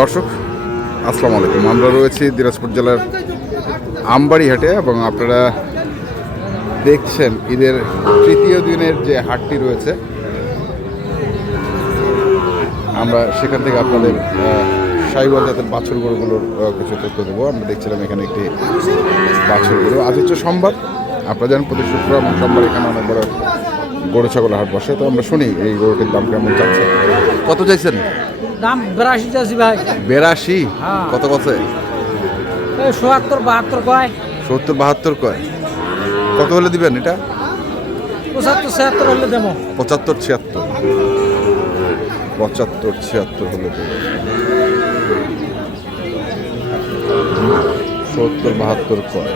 দর্শক আসসালামু আলাইকুম। আমরা রয়েছি দিনাজপুর জেলার আমবাড়ি হাটে এবং আপনারা দেখছেন ঈদের তৃতীয় দিনের যে হাটটি রয়েছে, আমরা সেখান থেকে আপনাদের সাইওয়াল জাতের বাছুর গরুগুলোর কিছু তথ্য দেবো। আমরা দেখছিলাম এখানে একটি বাছুর গরু। আজ হচ্ছে সোমবার, আপনারা জানেন প্রতি শুক্রবার এবং সোমবার এখানে অনেক বড় গরু ছাগলের হাট বসে। তো আমরা শুনি এই গরুটির দাম কেমন যাচ্ছে। কত চাইছেন? দাম 82 চাইছি ভাই। 82? হ্যাঁ। কত কত? ৭০ ৭২ কয়। ৭০ ৭২ কয়। কত হলে দিবেন এটা? ৭৫ ৭৬ হলে দেবো। ৭৫ ৭৬। ৭৫ ৭৬ হলে দেবেন। ৭০ ৭২ কয়।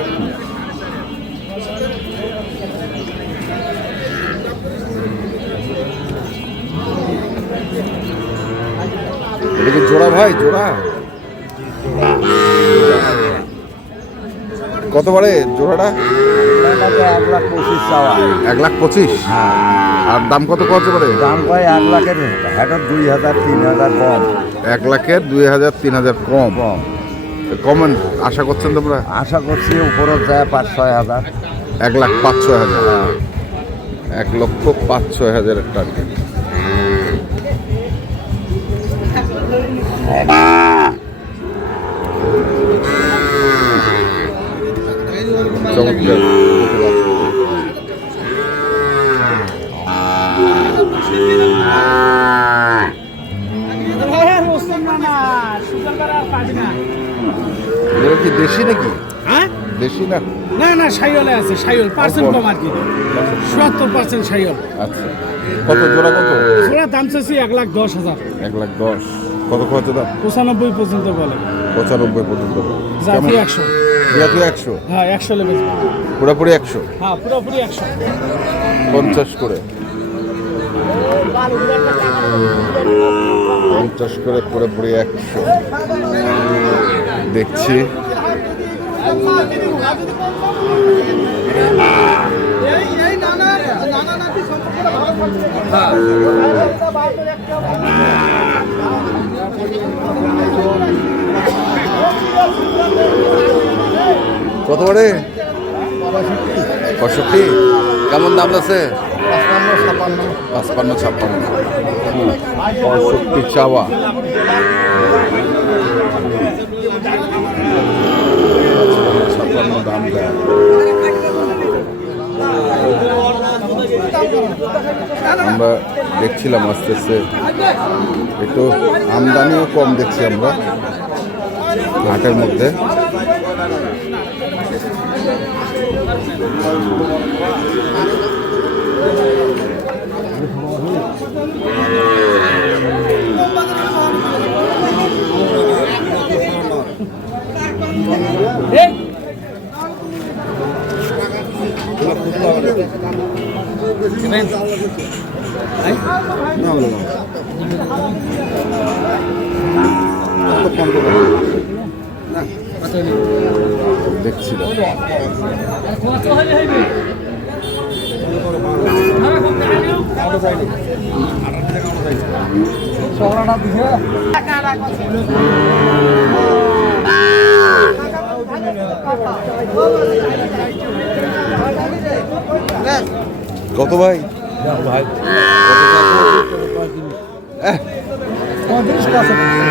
এটা কি জোড়া ভাই? জোড়া কত বারে জোড়াটা? 1,25,000 চাওয়া। 1,25,000। হ্যাঁ। আর দাম কত কত পারে? দাম কয় 1 লাখের হেঁটত 2,000 3,000 কম। 1 লাখের 2,000 3,000 কম। কম কমেন্ট আশা করছেন তোমরা? আশা করছি উপরে যায় 5-6 হাজার। 1,05,000। 1,05,000 টার্গেট। চমৎকার। এরা কি দেশি নাকি? হ্যাঁ? দেশি না? না না সাইওয়ালে আছে, সাইওয়াল পার্সেন্ট কম আর কি, ৭০% সাইওয়াল। আচ্ছা, কত জোড়া কত? ওরা দাম চাইছি 1,10,000। 1,10,000। কত খরচ দাম? 95 পর্যন্ত বলে। 95 পর্যন্ত। জাতি 100। জাতি 100? হ্যাঁ 100 লেগে পুরোপুরি 100? হ্যাঁ পুরোপুরি 100। 50 করে। 50 করে পুরোপুরি 100 দেখছি। কত বারে? 65। কেমন দাম আছে? 55 56। 65 চাওয়া। দাম দেয়। আমরা দেখছিলাম আস্তে আস্তে একটু আমদানিও কম দেখছি আমরা হাটের মধ্যে। দেখছিলাম কত ভাই?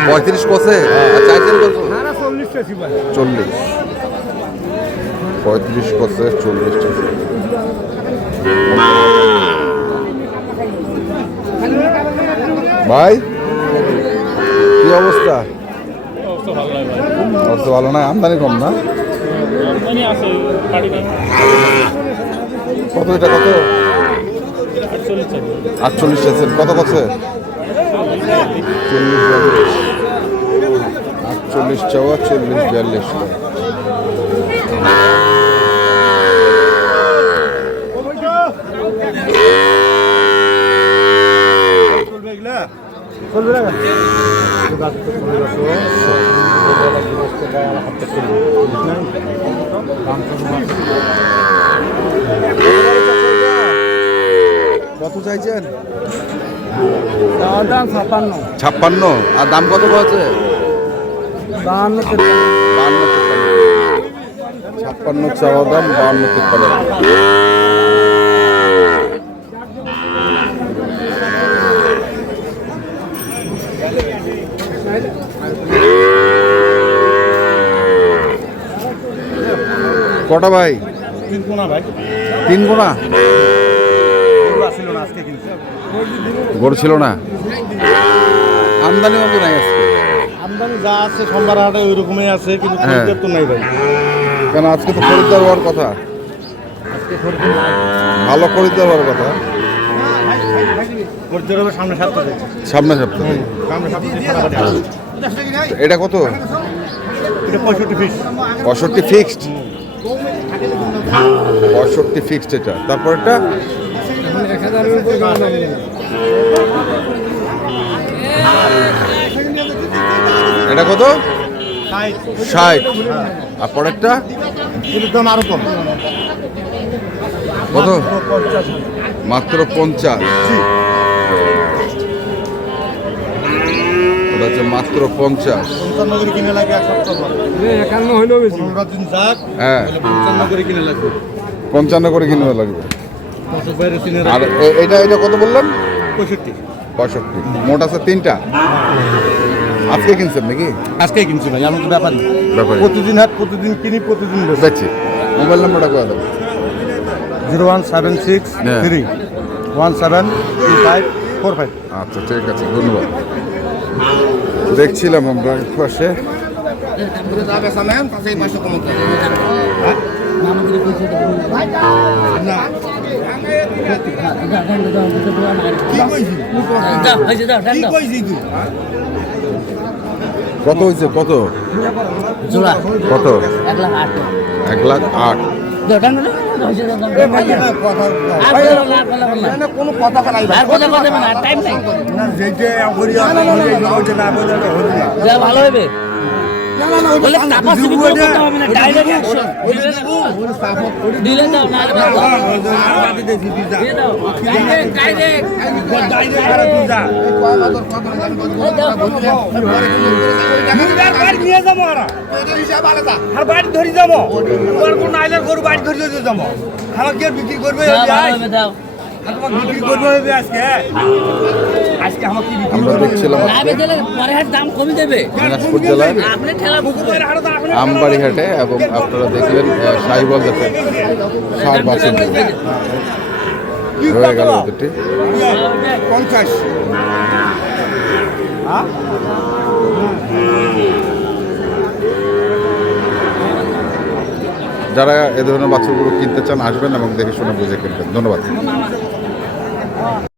35 কসে? চাইছেন কত? 40। 35 কসে 40 টাকা। ভাই কি অবস্থা? অবস্থা ভালো না? আমদানি কম না? কত এটা? কত? 48 চাইছেন। কত কছে? 40 চাওয়া, 40 42। কত চাইছেন? দাম 56। 56? আর দাম কত আছে? বাহান্ন 52 চাওয়া দাম, 52-53। কটা ভাই? 3 কোনা ভাই। 3 গোনা গরু আসছিল না আজকে কিনছি। গরু ছিল না, আমদানি মতো নাই আজকে। আমদানি যা আছে সোমবার হাটে ওই রকমই আছে, কিন্তু হ্যাঁ। খরিদ্দার তো নাই ভাই। কেন আজকে তো খরিদ্দার হওয়ার কথা, ভালো খরিদ্দার হওয়ার কথা খরিদ্দার হবে সামনে সপ্তাহে। সামনে সপ্তাহে। সামনে সপ্তাহে ফাটাফাটি আসবে। এটা কত? এটা 65 পিস। 65 ফিক্সড, 65 ফিক্সড এটা। তারপর এটা 1000-এর উপর দাম হবে। এটা কত? 60। আর পরেরটা এটার দাম আরো কম। কত? 50। মাত্র 50। ওটা হচ্ছে মাত্র 50। 55 করে কিনে লাগে এক সপ্তাহ পর। 51 হইলেও বেশি। 15 দিন যাক, হ্যাঁ, তাহলে 55 করে কিনে লাগবে। 55 করে কিনবে লাগবে। কত বাইরে কিনে আর রাখবে? এটা কত বললাম? 65। 65। মোট আছে 3টা। আজকে কিনছেন নাকি? আজকে কিনছি ভাই, আমি তো ব্যাপারী। ব্যাপারী। প্রতিদিন হাট, প্রতিদিন কিনি, প্রতিদিন বেচি। বেচি। মোবাইল নাম্বারটা কয়ে দেবো। 01763 172545। আচ্ছা ঠিক আছে, ধন্যবাদ। দেখছিলাম আমরা পাশে কত হয়েছে? কত জোড়া কত? 1,08,000। 1,08,000। কোনো কথা নাই ভাই। ভালো হবে দিলে দাও না নিয়ে যাবো আর বাড়ি ধরে যাবো। তোমার কোন আইলার গরু বাড়ি ধরে যাবো। আমাকে আর বিক্রি করবে দাও তোমাকে বিক্রি করবে হবে আজকে। আজকে আমার কি বিক্রি আমরা দেখছিলাম পরে হাট দাম কমে দেবে দিনাজপুর জেলার আপনি ঠেলা আমবাড়ি হাটে, এবং আপনারা দেখলেন শাহিওয়াল জাতের ষাঁড় বাছুর হয়ে গেল দুটি। 50। যারা এ ধরনের বাছুরগুলো কিনতে চান আসবেন এবং দেখে শুনে বুঝে কিনবেন। ধন্যবাদ।